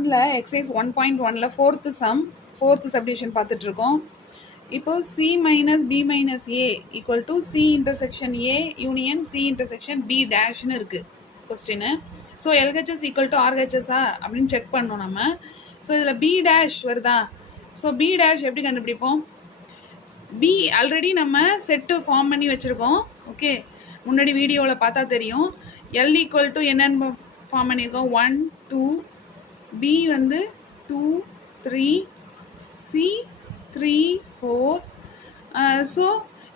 1ல exercise 1.1ல fourth subdivision பார்த்துட்ருக்கோம். இப்போ C minus B minus A equal to C intersection A union C intersection B டேஷ்னு இருக்குது கொஸ்டின்னு. ஸோ எல்ஹெச்எஸ் ஈக்குவல் டு ஆர்ஹெச்எஸ்ஸா அப்படின்னு செக் பண்ணோம் நம்ம. ஸோ இதில் பி டேஷ் வருதா? ஸோ பி டேஷ் எப்படி கண்டுபிடிப்போம்? பி ஆல்ரெடி நம்ம செட்டு ஃபார்ம் பண்ணி வச்சுருக்கோம். ஓகே, முன்னாடி வீடியோவில் பார்த்தா தெரியும். எல் ஈக்குவல் டு என்னென்னு ஃபார்ம் பண்ணியிருக்கோம்? 1 2, பி வந்து 2 3, சி 3 4. ஸோ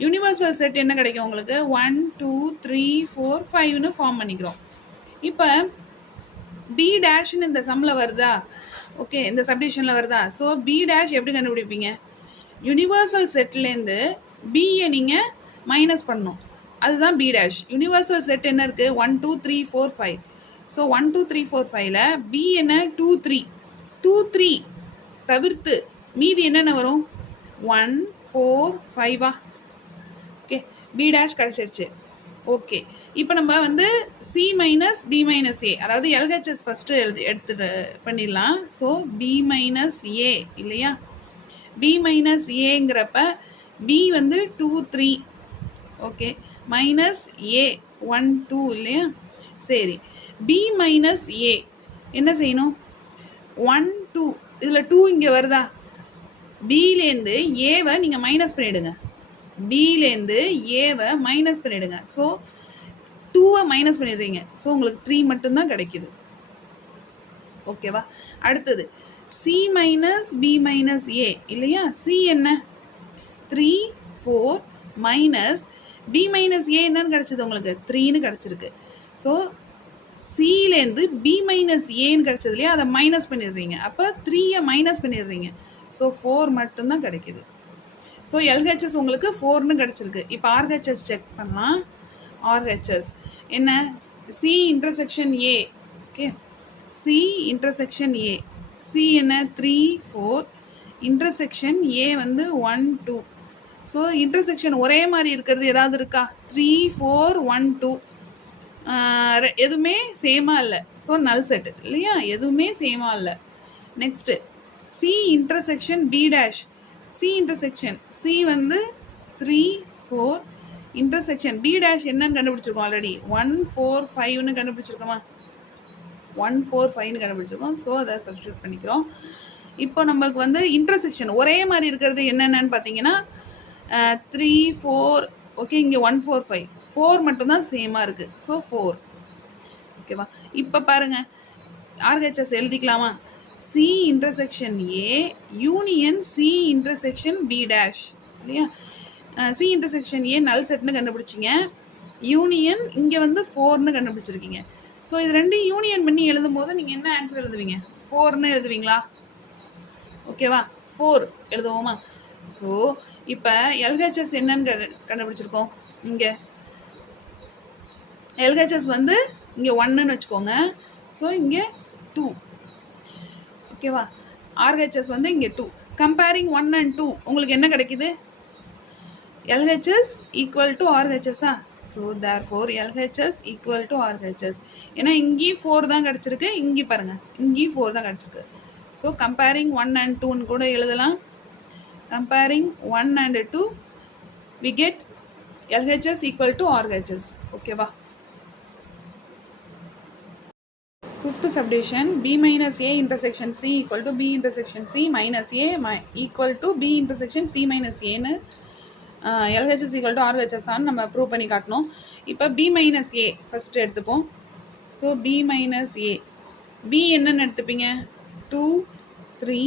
யூனிவர்சல் செட் என்ன கிடைக்கும் உங்களுக்கு? 1 2 3 4 5ன்னு ஃபார்ம் பண்ணிக்கிறோம். இப்போ பி டேஷ்னு இந்த சம்மில் வருதா? ஓகே, இந்த சப்டிவிஷனில் வருதா? ஸோ பி டேஷ் எப்படி கண்டுபிடிப்பீங்க? யூனிவர்சல் செட்லேருந்து பியை நீங்கள் மைனஸ் பண்ணணும். அதுதான் பி டேஷ். யூனிவர்சல் செட் என்ன இருக்குது? 1 2 3 4 5. ஸோ 1 2 3 4 5ல் பி என்ன? 2 3. 2 3 தவிர்த்து மீதி என்னென்ன வரும்? 1 4 5வா? ஓகே, பி டேஷ் கிடச்சிருச்சு. ஓகே, இப்போ நம்ம வந்து சி மைனஸ் பி மைனஸ் ஏ, அதாவது எல்ஹெச்எஸ் ஃபஸ்ட்டு எடுத்துட்டு பண்ணிடலாம். ஸோ பி மைனஸ் ஏ இல்லையா? பி மைனஸ் ஏங்கிறப்ப பி வந்து 2 3, ஓகே, மைனஸ் ஏ 1 2 இல்லையா? சரி, பி மைனஸ் ஏ என்ன செய்யணும்? 1 2, இதில் 2 இங்கே வருதா? பிலேருந்து ஏவை நீங்கள் மைனஸ் பண்ணிவிடுங்க. பிலேருந்து ஏவை மைனஸ் பண்ணிவிடுங்க. ஸோ 2வை மைனஸ் பண்ணிடுறீங்க. ஸோ உங்களுக்கு 3 மட்டும்தான் கிடைக்குது. ஓகேவா? அடுத்தது C minus B minus A இல்லையா? சி என்ன? 3 4 மைனஸ் பி மைனஸ் ஏ என்னன்னு கிடச்சிது உங்களுக்கு? 3ன்னு கிடச்சிருக்கு. ஸோ சிலேருந்து பி மைனஸ் ஏன்னு கிடச்சது இல்லையா? அதை மைனஸ் பண்ணிடுறீங்க. அப்போ 3யை மைனஸ் பண்ணிடுறீங்க. ஸோ 4 மட்டும்தான் கிடைக்கிது. ஸோ எல்ஹெச்எஸ் உங்களுக்கு 4ன்னு கிடச்சிருக்கு. இப்போ ஆர்ஹெச்எஸ் செக் பண்ணலாம். ஆர்ஹெச்எஸ் என்ன? சி இன்டர்செக்ஷன் ஏ. ஓகே, சி இன்டர்செக்ஷன் ஏ. சி என்ன? 3 4, இன்டர்செக்ஷன் ஏ வந்து 1 2. ஸோ இன்டர்செக்ஷன் ஒரே மாதிரி இருக்கிறது ஏதாவது இருக்கா? 3 4 1 2 எதுவுமே சேமாக இல்லை. ஸோ நல் செட் இல்லையா? எதுவுமே சேமாக இல்லை. Next C intersection B dash. C intersection C வந்து 3 4, இன்டர்செக்ஷன் பி டேஷ் என்னன்னு கண்டுபிடிச்சிருக்கோம் ஆல்ரெடி. 1 4 5ன்னு கண்டுபிடிச்சிருக்கோமா? 1 4 5ன்னு கண்டுபிடிச்சிருக்கோம். ஸோ அதை சப்ஸ்டியூட் பண்ணிக்கிறோம். இப்போ நம்மளுக்கு வந்து இன்டர்செக்ஷன் ஒரே மாதிரி இருக்கிறது என்னென்னு பார்த்தீங்கன்னா 3 4, ஓகே, இங்கே 1 4 5, 4 மட்டும்தான் சேமாக இருக்குது. ஸோ 4. ஓகேவா? இப்போ பாருங்கள், ஆர்ஹெச்எஸ் எழுதிக்கலாமா? C intersection A union C intersection B dash இல்லையா? சி இன்டர்செக்ஷன் ஏ நல் செட்னு கண்டுபிடிச்சிங்க. யூனியன் இங்கே வந்து 4ன்னு கண்டுபிடிச்சிருக்கீங்க. ஸோ இது ரெண்டையும் யூனியன் பண்ணி எழுதும் போது நீங்கள் என்ன ஆன்சர் எழுதுவீங்க? 4ன்னு எழுதுவீங்களா? ஓகேவா? 4 எழுதுவோமா? ஸோ இப்போ எல்ஹெச்எஸ் என்னன்னு கண்டுபிடிச்சிருக்கோம். இங்கே எல்ஹெச்எஸ் வந்து இங்கே 1ன்னு வச்சுக்கோங்க. ஸோ இங்கே 2. ஓகேவா? ஆர்ஹெச்எஸ் வந்து இங்கே 2. கம்பேரிங் 1 and 2 உங்களுக்கு என்ன கிடைக்குது? LHS equal to RHS. So therefore LHS equal to RHS. ஏன்னா இங்கே 4 தான் கிடச்சிருக்கு, இங்கே பாருங்கள் இங்கே 4 தான் கிடச்சிருக்கு. ஸோ கம்பேரிங் 1 and 2ன்னு கூட எழுதலாம். Comparing 1 and 2 we get LHS equal to RHS. ஓகேவா? Fifth subdivision, B minus A intersection C equal to B intersection C minus A equal to B intersection C minus Aன்னு LHS equal to RHS ஆன்னு நம்ம prove பண்ணி காட்டணும். இப்போ B minus A first எடுத்துப்போம். So B minus A, B என்னென்னு எடுத்துப்பீங்க? 2 3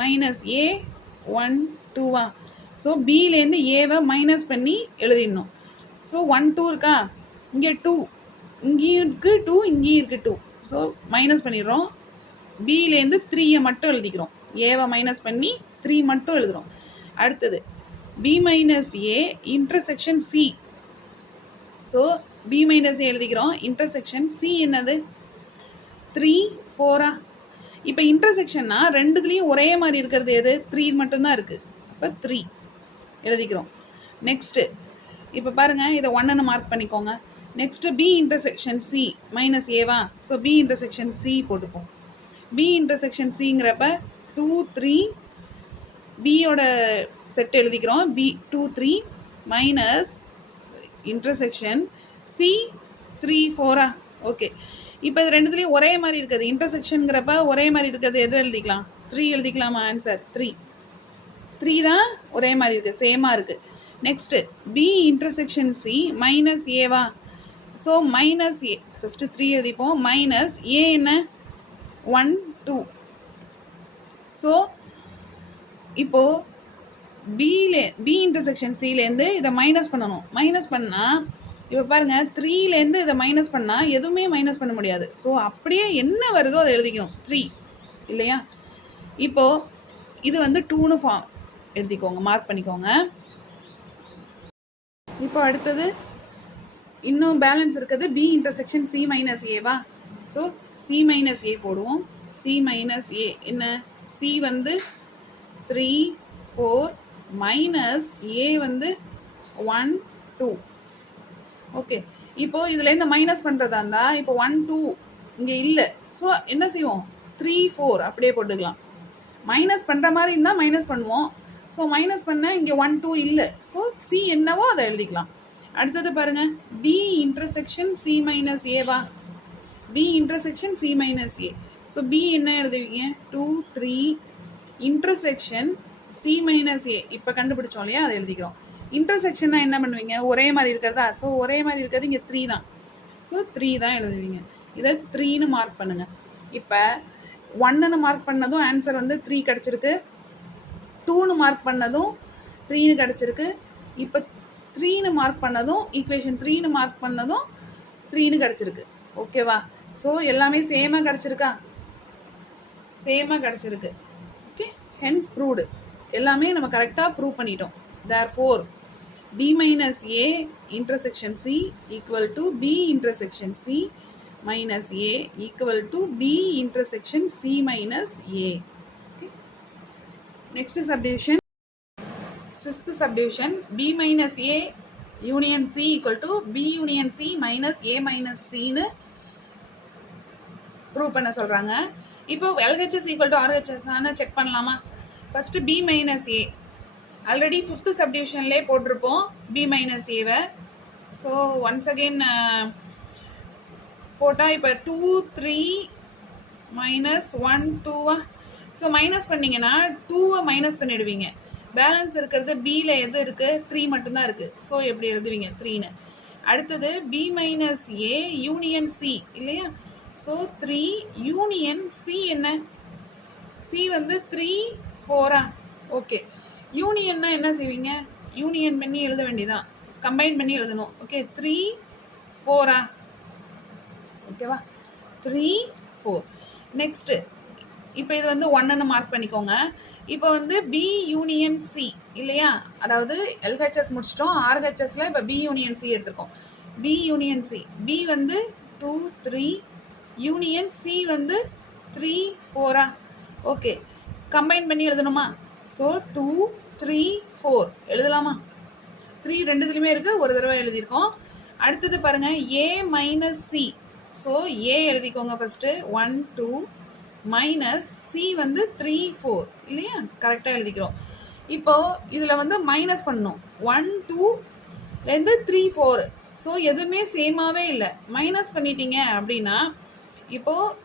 minus A 1 2வா? So Bலேருந்து ஏவை minus பண்ணி எழுதிடணும். So 1 2 இருக்கா? இங்கே 2, இங்கேயும் இருக்குது 2, இங்கேயும் இருக்குது 2. ஸோ மைனஸ் பண்ணிடுறோம். பிலேருந்து 3யை மட்டும் எழுதிக்கிறோம். ஏவை மைனஸ் பண்ணி 3 மட்டும் எழுதுகிறோம். அடுத்தது B minus A intersection C. So B minus A எழுதிக்கிறோம். இன்டர்செக்ஷன் சி என்னது? 3 4ஆ? இப்போ இன்டர்செக்ஷன்னா ரெண்டுத்துலேயும் ஒரே மாதிரி இருக்கிறது எது? 3 மட்டும்தான் இருக்குது. இப்போ 3 எழுதிக்கிறோம். நெக்ஸ்ட்டு இப்போ பாருங்கள், இதை 1ன்னு மார்க் பண்ணிக்கோங்க. Next B intersection C minus ஏவா? ஸோ பி இன்டர்செக்ஷன் சி போட்டுப்போம். பி இன்டர்செக்ஷன் சிங்கிறப்ப 2 3 பியோட செட் எழுதிக்கிறோம். B 2 3 minus intersection C 3 4 okay. இப்போ இது ரெண்டுத்துலேயும் ஒரே மாதிரி இருக்குது. இன்டர்செக்ஷனுங்கிறப்ப ஒரே மாதிரி இருக்கிறது எது எழுதிக்கலாம்? 3 எழுதிக்கலாமா? ஆன்சர் 3. 3 தான் ஒரே மாதிரி இருக்குது, சேமாக இருக்குது. Next B intersection C minus ஏவா? ஸோ மைனஸ் ஏ ஃபஸ்ட்டு 3 எழுதிப்போம். மைனஸ் ஏ என்ன? 1 2. ஸோ இப்போது பி இன்டர்செக்ஷன் சிலேருந்து இதை மைனஸ் பண்ணணும். மைனஸ் பண்ணால் இப்போ பாருங்கள், 3லேருந்து இதை மைனஸ் பண்ணால் எதுவுமே மைனஸ் பண்ண முடியாது. ஸோ அப்படியே என்ன வருதோ அதை எழுதிக்கணும், 3 இல்லையா? இப்போது இது வந்து 2ன்னு எழுதிக்கோங்க, மார்க் பண்ணிக்கோங்க. இப்போ அடுத்தது இன்னும் பேலன்ஸ் இருக்குது பி இன்டர்செக்ஷன் சி மைனஸ் ஏவா? ஸோ சி மைனஸ் ஏ போடுவோம். சி மைனஸ் ஏ என்ன? சி வந்து 3 4 மைனஸ் ஏ வந்து 1 2. ஓகே. இப்போது இதுலேருந்து மைனஸ் பண்ணுறதா இருந்தால் இப்போ 1 2 இங்கே இல்லை. ஸோ என்ன செய்வோம்? 3 4 அப்படியே போட்டுக்கலாம். மைனஸ் பண்ணுற மாதிரி இருந்தால் மைனஸ் பண்ணுவோம். ஸோ மைனஸ் பண்ண இங்கே 1 2 இல்லை. ஸோ சி என்னவோ அதை எழுதிக்கலாம். அடுத்தது பாருங்கள், பி இன்டர்செக்ஷன் சி மைனஸ் ஏவா? பி இன்டர்செக்ஷன் சி மைனஸ் ஏ. ஸோ பி என்ன எழுதுவீங்க? 2 3 இன்டர்செக்ஷன் சி மைனஸ் ஏ. இப்போ கண்டுபிடிச்சோம் இல்லையா, அதை எழுதிக்கிறோம். இன்டர்செக்ஷன்னா என்ன பண்ணுவீங்க? ஒரே மாதிரி இருக்கிறதா? ஸோ ஒரே மாதிரி இருக்கிறது இங்கே 3 தான். ஸோ 3 தான் எழுதுவீங்க. இதை 3ன்னு மார்க் பண்ணுங்கள். இப்போ 1ன்னு மார்க் பண்ணதும் ஆன்சர் வந்து 3 கிடச்சிருக்கு. 2ன்னு மார்க் பண்ணதும் 3ன்னு கிடச்சிருக்கு. இப்போ 3ன்னு மார்க் பண்ணதும் ஈக்குவேஷன் 3ன்னு மார்க் பண்ணதும் 3ன்னு கிடச்சிருக்கு. ஓகேவா? ஸோ எல்லாமே சேமாக கிடச்சிருக்கா? சேமாக கிடச்சிருக்கு. Okay, hence proved. எல்லாமே நம்ம கரெக்டாக ப்ரூவ் பண்ணிட்டோம். therefore b minus a intersection c equal to b intersection c minus a equal to b intersection c minus a. Okay. Next subdivision, sixth subdivision, b minus a union c equal to b union c minus a minus c னு prove பண்ண சொல்கிறாங்க. இப்போ LHS equal to RHS தானே check பண்ணலாமா? First b minus a already 5th சப்டிவிஷன்லே போட்டிருப்போம் b minus ஏவை. So once again போட்டால் இப்போ 2 3 மைனஸ் 1 2வா? ஸோ மைனஸ் பண்ணிங்கன்னா 2வை மைனஸ் பண்ணிடுவீங்க. பேலன்ஸ் இருக்கிறது பியில் எது இருக்குது? 3 மட்டும்தான் இருக்குது. ஸோ எப்படி எழுதுவீங்க? 3ன்னு. அடுத்தது b மைனஸ் ஏ யூனியன் சி இல்லையா? ஸோ 3 யூனியன் சி என்ன? சி வந்து 3 4ஆ? ஓகே. யூனியன்னா என்ன செய்வீங்க? யூனியன் பண்ணி எழுத வேண்டியதான், கம்பைன் பண்ணி எழுதணும். ஓகே, 3 4ஆ? ஓகேவா? 3 4. நெக்ஸ்ட்டு இப்போ இது வந்து 1ன்னு மார்க் பண்ணிக்கோங்க. இப்போ வந்து பி யூனியன் சி இல்லையா? அதாவது எல்ஹெச்எஸ் முடிச்சிட்டோம், ஆர்ஹெச்எஸில் இப்போ பி யூனியன் சி எடுத்துருக்கோம். பி யூனியன் சி, பி வந்து 2 3 யூனியன் சி வந்து 3 4ஆ? ஓகே, கம்பைன் பண்ணி எழுதணுமா? ஸோ 2 3 4 எழுதலாமா? 3 ரெண்டுத்துலையுமே இருக்குது, ஒரு தடவை எழுதியிருக்கோம். அடுத்தது பாருங்கள், ஏ மைனஸ் சி. ஸோ ஏ எழுதிக்கோங்க ஃபஸ்ட்டு, 1 2 மைனஸ் சி வந்து 3 4 இல்லையா? கரெக்டாக எழுதிக்கிறோம். இப்போது இதில் வந்து மைனஸ் பண்ணணும். 1 2லேருந்து 3 4. ஸோ எதுவுமே சேமாகவே இல்லை. மைனஸ் பண்ணிட்டீங்க அப்படின்னா இப்போது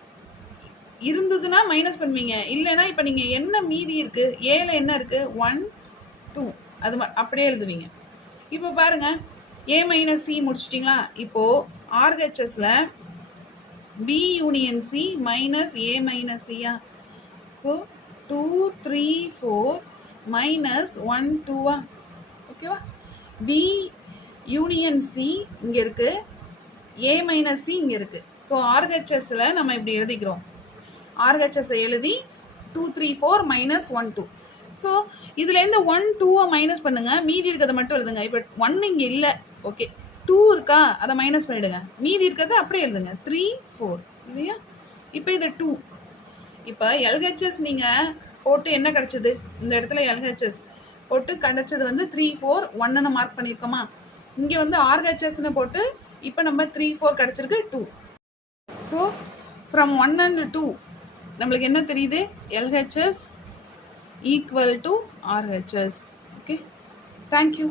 இருந்ததுன்னா மைனஸ் பண்ணுவீங்க, இல்லைன்னா இப்போ நீங்கள் என்ன மீதி இருக்குது, ஏல என்ன இருக்குது? 1 2 அது அப்படியே எழுதுவீங்க. இப்போ பாருங்கள், ஏ மைனஸ் சி முடிச்சிட்டிங்களா? இப்போது ஆர்ஹெச்எஸில் B union C minus A minus சியா? ஸோ 2 3 4 மைனஸ் 1 2வா? ஓகேவா? பி யூனியன் சி இங்கே இருக்குது, ஏ மைனஸ் சி இங்கே இருக்குது. ஸோ ஆர்ஹெச்எஸில் நம்ம இப்படி எழுதிக்கிறோம். ஆர்ஹெச்எஸை எழுதி 2 3 4 மைனஸ் 1 2. ஸோ இதுலேருந்து 1 2வை மைனஸ் பண்ணுங்கள், மீதி இருக்கிறத மட்டும் எழுதுங்க. இப்போ 1 இங்கே இல்லை, ஓகே. 2 இருக்கா, அதை மைனஸ் பண்ணிவிடுங்க. மீதி இருக்கிறத அப்படியே எழுதுங்க, 3 4 இல்லையா? இப்போ இது 2. இப்போ எல்ஹெச்எஸ் நீங்கள் போட்டு என்ன கிடச்சிது? இந்த இடத்துல எல்ஹெச்எஸ் போட்டு கிடச்சது வந்து 3 4 1ன்னு மார்க் பண்ணியிருக்கோமா? இங்கே வந்து ஆர்ஹெச்எஸ்ன்னு போட்டு இப்போ நம்ம 3 4 கிடச்சிருக்கு 2. ஸோ ஃப்ரம் 1 and 2 நம்மளுக்கு என்ன தெரியுது? LHS equal to RHS. Okay, thank you.